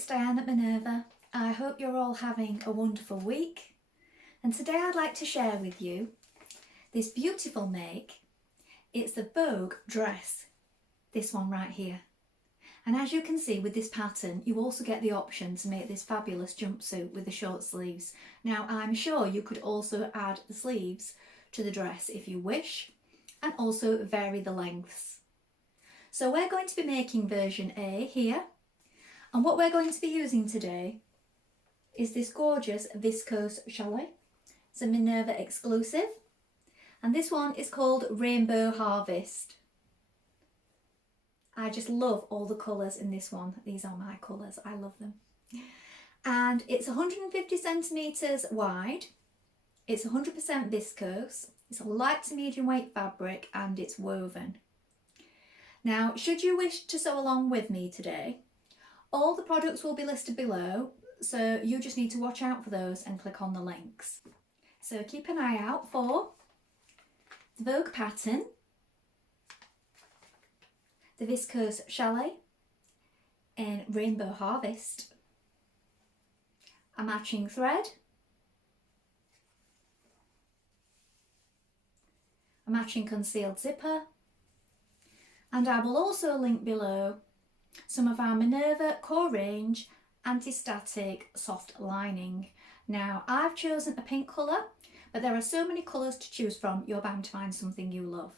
it's Diane at Minerva. I hope you're all having a wonderful week. And today I'd like to share with you this beautiful make. It's the Vogue dress, this one right here. And as you can see with this pattern, you also get the option to make this fabulous jumpsuit with the short sleeves. Now I'm sure you could also add the sleeves to the dress if you wish, and also vary the lengths. So we're going to be making version A here. And what we're going to be using today is this gorgeous viscose challis. It's a Minerva exclusive. And this one is called Rainbow Harvest. I just love all the colours in this one. These are my colours, I love them. And it's 150 centimetres wide. It's 100% viscose. It's a light to medium weight fabric and it's woven. Now, should you wish to sew along with me today, all the products will be listed below, so you just need to watch out for those and click on the links. So keep an eye out for the Vogue pattern, the viscose challis in Rainbow Harvest, a matching thread, a matching concealed zipper, and I will also link below some of our Minerva core range anti-static soft lining. Now I've chosen a pink colour, but there are so many colours to choose from, you're bound to find something you love.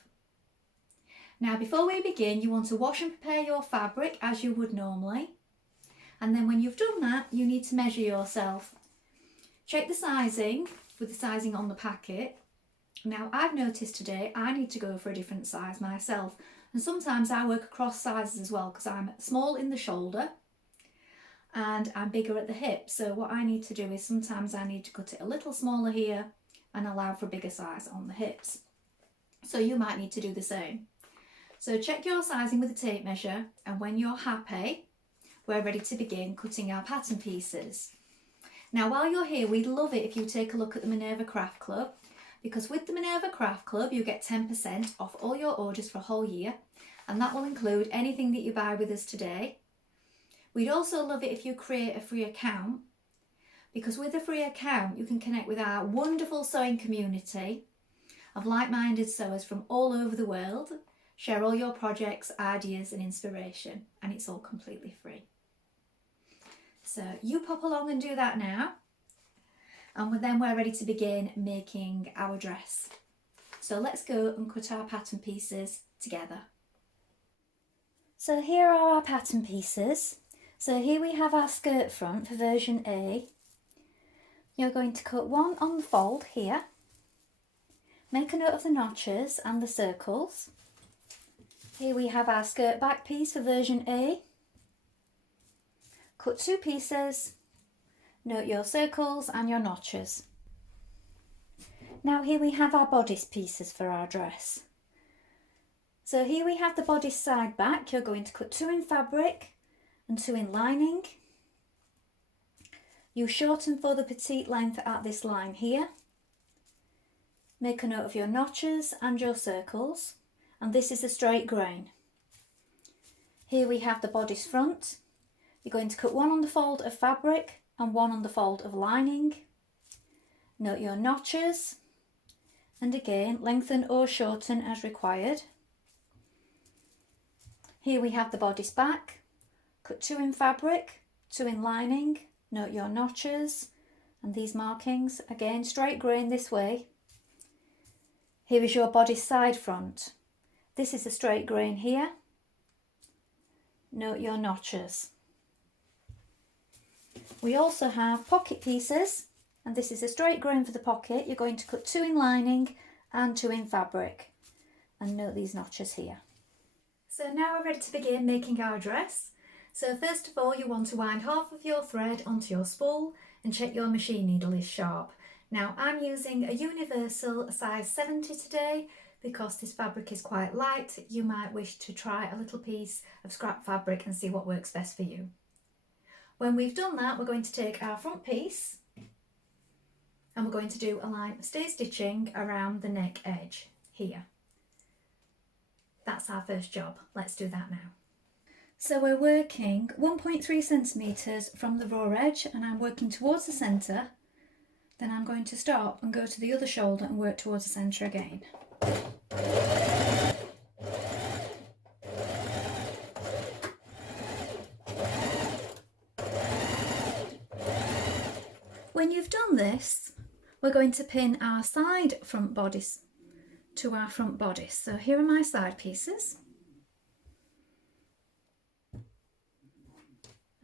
Now before we begin, you want to wash and prepare your fabric as you would normally, and then when you've done that you need to measure yourself. Check the sizing with the sizing on the packet. Now I've noticed today I need to go for a different size myself, and sometimes I work across sizes as well because I'm small in the shoulder and I'm bigger at the hip. So what I need to do is sometimes I need to cut it a little smaller here and allow for a bigger size on the hips. So you might need to do the same. So check your sizing with a tape measure, and when you're happy, we're ready to begin cutting our pattern pieces. Now while you're here, we'd love it if you take a look at the Minerva Craft Club, because with the Minerva Craft Club you get 10% off all your orders for a whole year, and that will include anything that you buy with us today. We'd also love it if you create a free account, because with a free account you can connect with our wonderful sewing community of like-minded sewers from all over the world, share all your projects, ideas and inspiration, and it's all completely free. So you pop along and do that now. And then we're ready to begin making our dress. So let's go and cut our pattern pieces together. So here are our pattern pieces. So here we have our skirt front for version A. You're going to cut one on the fold here. Make a note of the notches and the circles. Here we have our skirt back piece for version A. Cut two pieces. Note your circles and your notches. Now here we have our bodice pieces for our dress. So here we have the bodice side back. You're going to cut two in fabric and two in lining. You shorten for the petite length at this line here. Make a note of your notches and your circles, and this is a straight grain. Here we have the bodice front. You're going to cut one on the fold of fabric and one on the fold of lining. Note your notches, and again lengthen or shorten as required. Here we have the bodice back. Cut two in fabric, two in lining. Note your notches and these markings. Again, straight grain this way. Here is your bodice side front. This is a straight grain here. Note your notches. We also have pocket pieces, and this is a straight grain for the pocket. You're going to cut two in lining and two in fabric, and note these notches here. So now we're ready to begin making our dress. So first of all, you want to wind half of your thread onto your spool and check your machine needle is sharp. Now I'm using a universal size 70 today because this fabric is quite light. You might wish to try a little piece of scrap fabric and see what works best for you. When we've done that, we're going to take our front piece and we're going to do a line of stay stitching around the neck edge here. That's our first job. Let's do that now. So we're working 1.3 centimetres from the raw edge, and I'm working towards the centre. Then I'm going to stop and go to the other shoulder and work towards the centre again. When you've done this, we're going to pin our side front bodice to our front bodice. So here are my side pieces.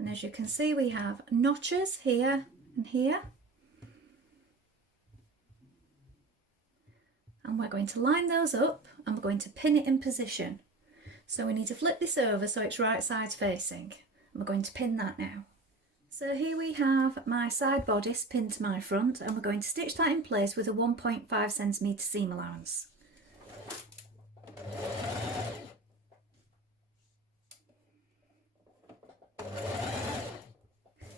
And as you can see, we have notches here and here. And we're going to line those up and we're going to pin it in position. So we need to flip this over so it's right sides facing. And we're going to pin that now. So here we have my side bodice pinned to my front, and we're going to stitch that in place with a 1.5 centimetre seam allowance.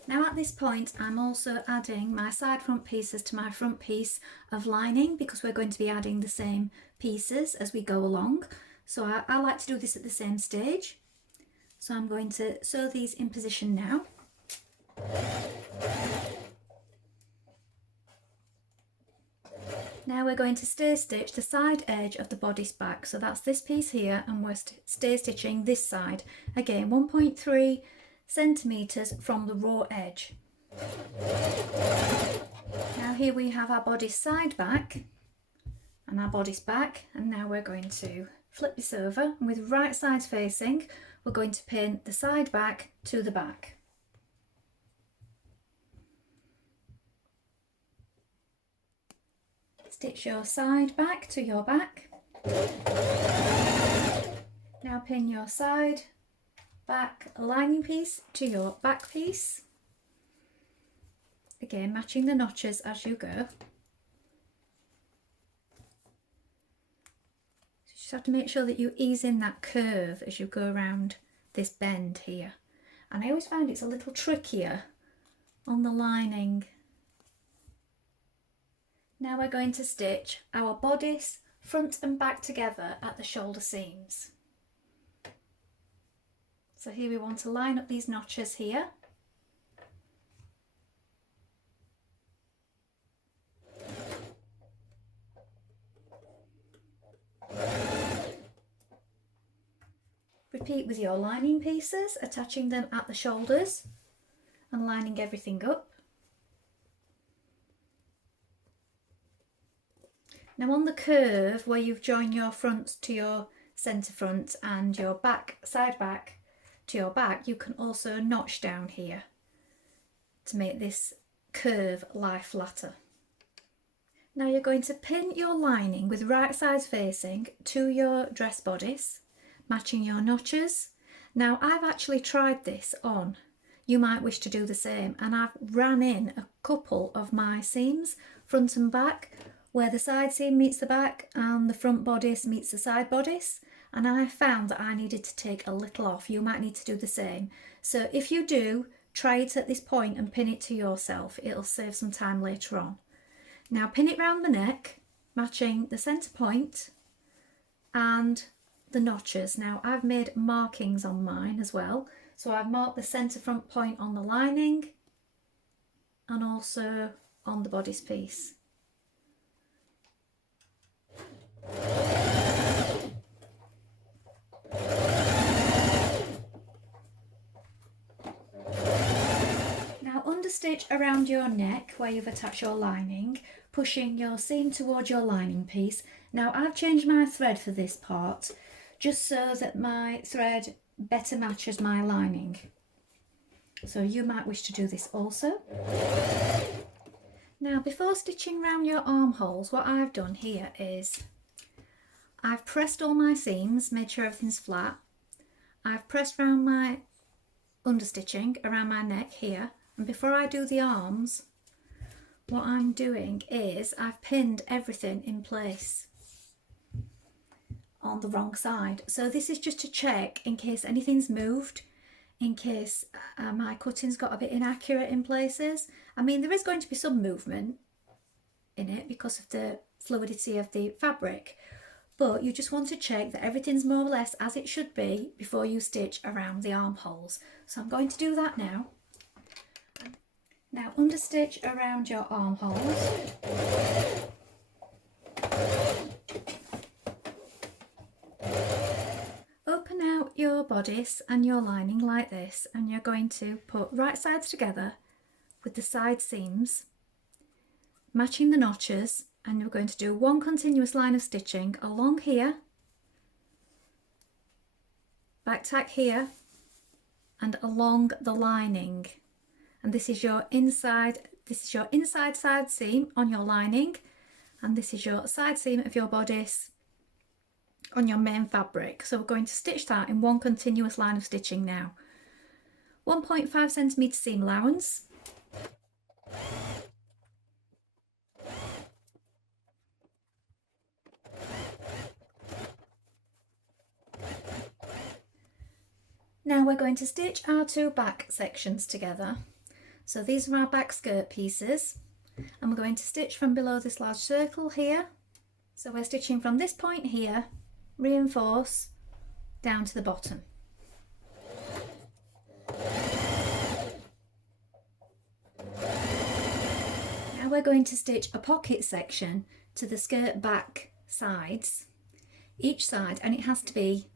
Now at this point I'm also adding my side front pieces to my front piece of lining, because we're going to be adding the same pieces as we go along. So I like to do this at the same stage. So I'm going to sew these in position now. Now we're going to stay stitch the side edge of the bodice back. So that's this piece here, and we're stay stitching this side. Again, 1.3 centimetres from the raw edge. Now here we have our bodice side back and our bodice back, and now we're going to flip this over, and with right sides facing we're going to pin the side back to the back. Stitch your side back to your back. Now pin your side back lining piece to your back piece. Again, matching the notches as you go. So you just have to make sure that you ease in that curve as you go around this bend here. And I always find it's a little trickier on the lining. Now we're going to stitch our bodice front and back together at the shoulder seams. So here we want to line up these notches here. Repeat with your lining pieces, attaching them at the shoulders and lining everything up. Now on the curve where you've joined your front to your centre front and your back, side back to your back, you can also notch down here to make this curve lie flatter. Now you're going to pin your lining with right sides facing to your dress bodice, matching your notches. Now I've actually tried this on. You might wish to do the same, and I've ran in a couple of my seams, front and back, where the side seam meets the back and the front bodice meets the side bodice, and I found that I needed to take a little off. You might need to do the same. So if you do, try it at this point and pin it to yourself. It'll save some time later on. Now pin it round the neck, matching the centre point and the notches. Now I've made markings on mine as well. So I've marked the centre front point on the lining and also on the bodice piece. Now understitch around your neck where you've attached your lining, pushing your seam towards your lining piece. Now I've changed my thread for this part just so that my thread better matches my lining. So you might wish to do this also. Now before stitching around your armholes, what I've done here is I've pressed all my seams, made sure everything's flat. I've pressed around my understitching around my neck here, and before I do the arms, what I'm doing is I've pinned everything in place on the wrong side. So this is just to check in case anything's moved, in case my cutting's got a bit inaccurate in places. I mean, there is going to be some movement in it because of the fluidity of the fabric, but you just want to check that everything's more or less as it should be before you stitch around the armholes. So I'm going to do that now. Now understitch around your armholes. Open out your bodice and your lining like this, and you're going to put right sides together with the side seams, matching the notches, and you're going to do one continuous line of stitching along here, back tack here, and along the lining. And this is your inside side seam on your lining, and this is your side seam of your bodice on your main fabric. So we're going to stitch that in one continuous line of stitching now. 1.5 centimetre seam allowance. Now we're going to stitch our two back sections together. So these are our back skirt pieces, and we're going to stitch from below this large circle here. So we're stitching from this point here, reinforce down to the bottom. Now we're going to stitch a pocket section to the skirt back sides, each side, and it has to be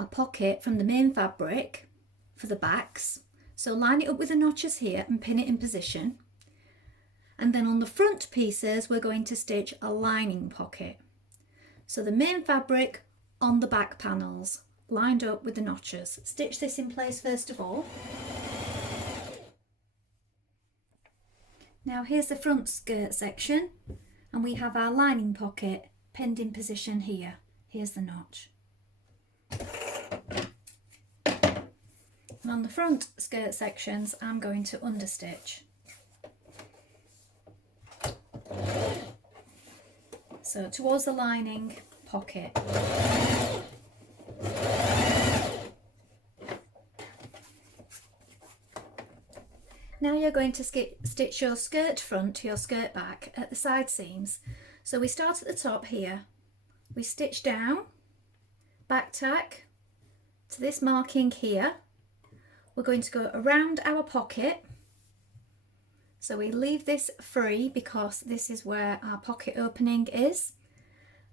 a pocket from the main fabric for the backs. So line it up with the notches here and pin it in position. And then on the front pieces, we're going to stitch a lining pocket. So the main fabric on the back panels, lined up with the notches. Stitch this in place first of all. Now here's the front skirt section, and we have our lining pocket pinned in position here. Here's the notch. And on the front skirt sections, I'm going to understitch. So towards the lining pocket. Now you're going to stitch your skirt front to your skirt back at the side seams. So we start at the top here, we stitch down, back tack to this marking here. We're going to go around our pocket. So we leave this free because this is where our pocket opening is.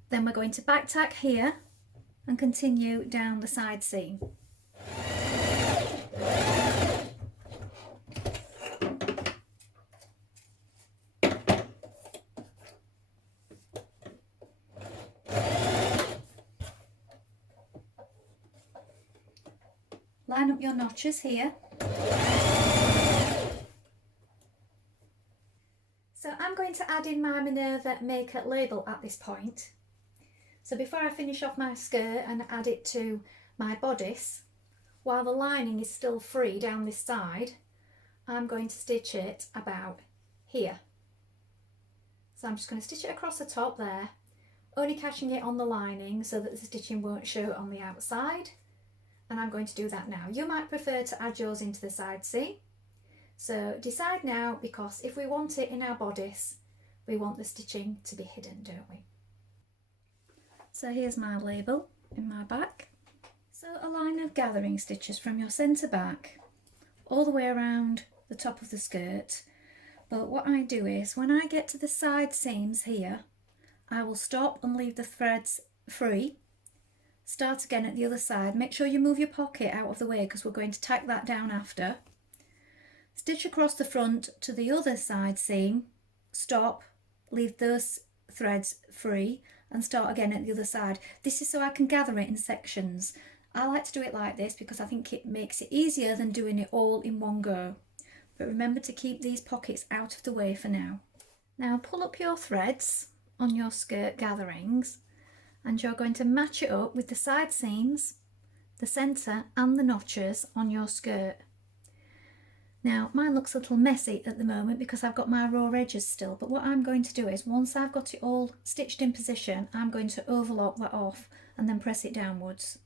Then we're going to back tack here and continue down the side seam. Line up your notches here. So I'm going to add in my Minerva maker label at this point. So before I finish off my skirt and add it to my bodice, while the lining is still free down this side, I'm going to stitch it about here. So I'm just going to stitch it across the top there, only catching it on the lining so that the stitching won't show on the outside. And I'm going to do that now. You might prefer to add yours into the side seam. So decide now, because if we want it in our bodice, we want the stitching to be hidden, don't we? So here's my label in my back. So a line of gathering stitches from your centre back all the way around the top of the skirt. But what I do is, when I get to the side seams here, I will stop and leave the threads free. Start again at the other side. Make sure you move your pocket out of the way because we're going to tack that down after. Stitch across the front to the other side seam, stop, leave those threads free and start again at the other side. This is so I can gather it in sections. I like to do it like this because I think it makes it easier than doing it all in one go. But remember to keep these pockets out of the way for now. Now pull up your threads on your skirt gatherings, and you're going to match it up with the side seams, the centre and the notches on your skirt. Now mine looks a little messy at the moment because I've got my raw edges still, but what I'm going to do is, once I've got it all stitched in position, I'm going to overlock that off and then press it downwards.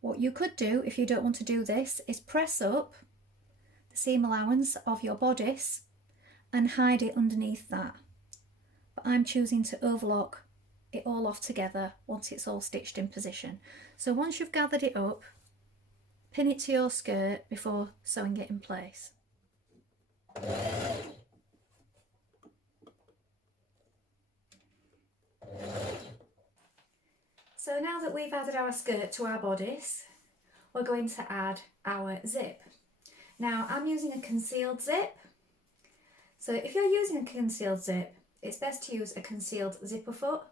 What you could do if you don't want to do this is press up the seam allowance of your bodice and hide it underneath that. But I'm choosing to overlock it all off together once it's all stitched in position. So once you've gathered it up, pin it to your skirt before sewing it in place. So now that we've added our skirt to our bodice, we're going to add our zip. Now I'm using a concealed zip. So if you're using a concealed zip, it's best to use a concealed zipper foot.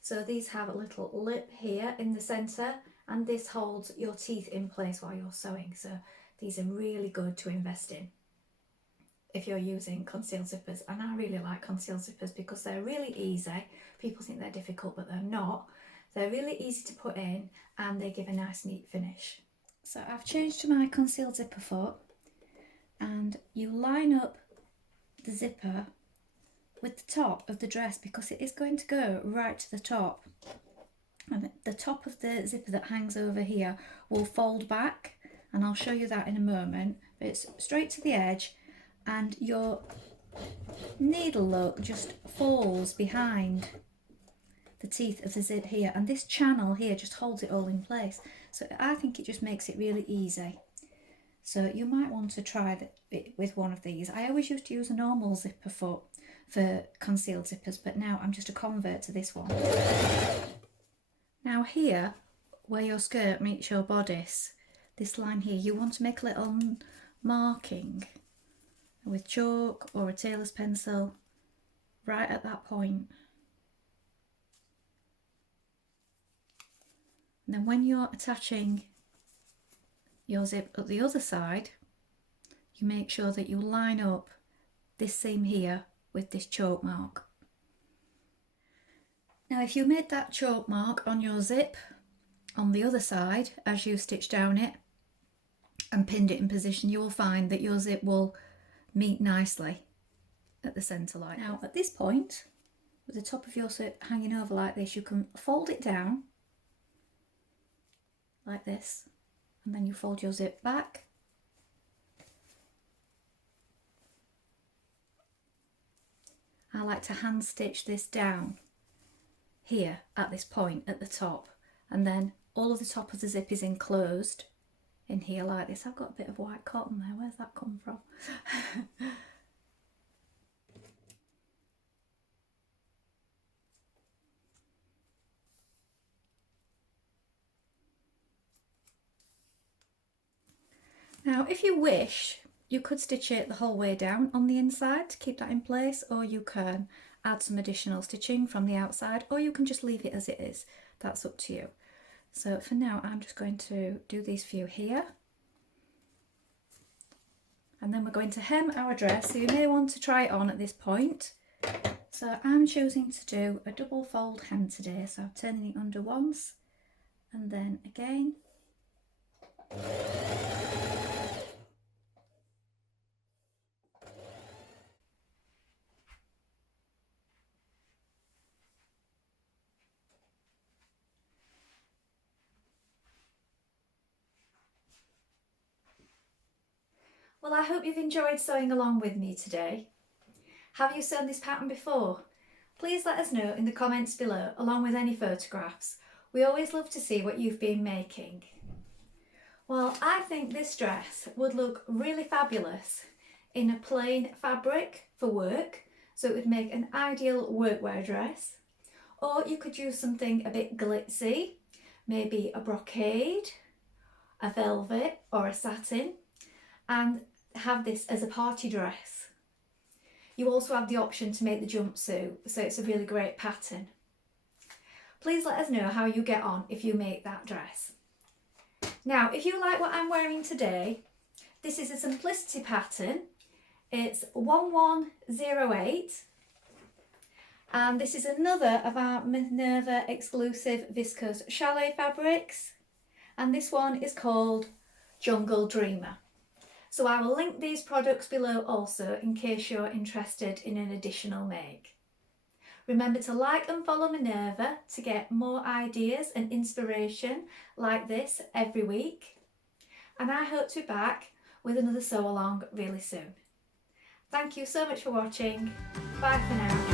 So these have a little lip here in the centre, and this holds your teeth in place while you're sewing. So these are really good to invest in if you're using concealed zippers. And I really like concealed zippers because they're really easy. People think they're difficult, but they're not. They're really easy to put in and they give a nice neat finish. So I've changed to my concealed zipper foot, and you line up the zipper with the top of the dress because it is going to go right to the top. And the top of the zipper that hangs over here will fold back, and I'll show you that in a moment. But it's straight to the edge, and your needle look just falls behind the teeth of the zip here, and this channel here just holds it all in place. So I think it just makes it really easy. So you might want to try it with one of these. I always used to use a normal zipper foot for concealed zippers, but now I'm just a convert to this one. Now here, where your skirt meets your bodice, this line here, you want to make a little marking with chalk or a tailor's pencil right at that point. And then when you're attaching your zip at the other side, you make sure that you line up this seam here with this chalk mark. Now if you made that chalk mark on your zip on the other side as you stitch down it and pinned it in position, you will find that your zip will meet nicely at the centre like that. Now at this point, with the top of your zip hanging over like this, you can fold it down like this, and then you fold your zip back. I like to hand stitch this down here at this point at the top, and then all of the top of the zip is enclosed in here like this. I've got a bit of white cotton there, where's that come from? Now if you wish, you could stitch it the whole way down on the inside to keep that in place, or you can add some additional stitching from the outside, or you can just leave it as it is. That's up to you. So for now I'm just going to do these few here, and then we're going to hem our dress, so you may want to try it on at this point. So I'm choosing to do a double fold hem today, so I'm turning it under once and then again. Well, I hope you've enjoyed sewing along with me today. Have you sewn this pattern before? Please let us know in the comments below, along with any photographs. We always love to see what you've been making. Well, I think this dress would look really fabulous in a plain fabric for work, so it would make an ideal workwear dress. Or you could use something a bit glitzy, maybe a brocade, a velvet or a satin, and have this as a party dress. You also have the option to make the jumpsuit, so it's a really great pattern. Please let us know how you get on if you make that dress. Now, if you like what I'm wearing today, this is a simplicity pattern. It's 1108, and this is another of our Minerva exclusive viscose chalet fabrics, and this one is called Jungle Dreamer. So I will link these products below also in case you're interested in an additional make. Remember to like and follow Minerva to get more ideas and inspiration like this every week. And I hope to be back with another sew along really soon. Thank you so much for watching. Bye for now.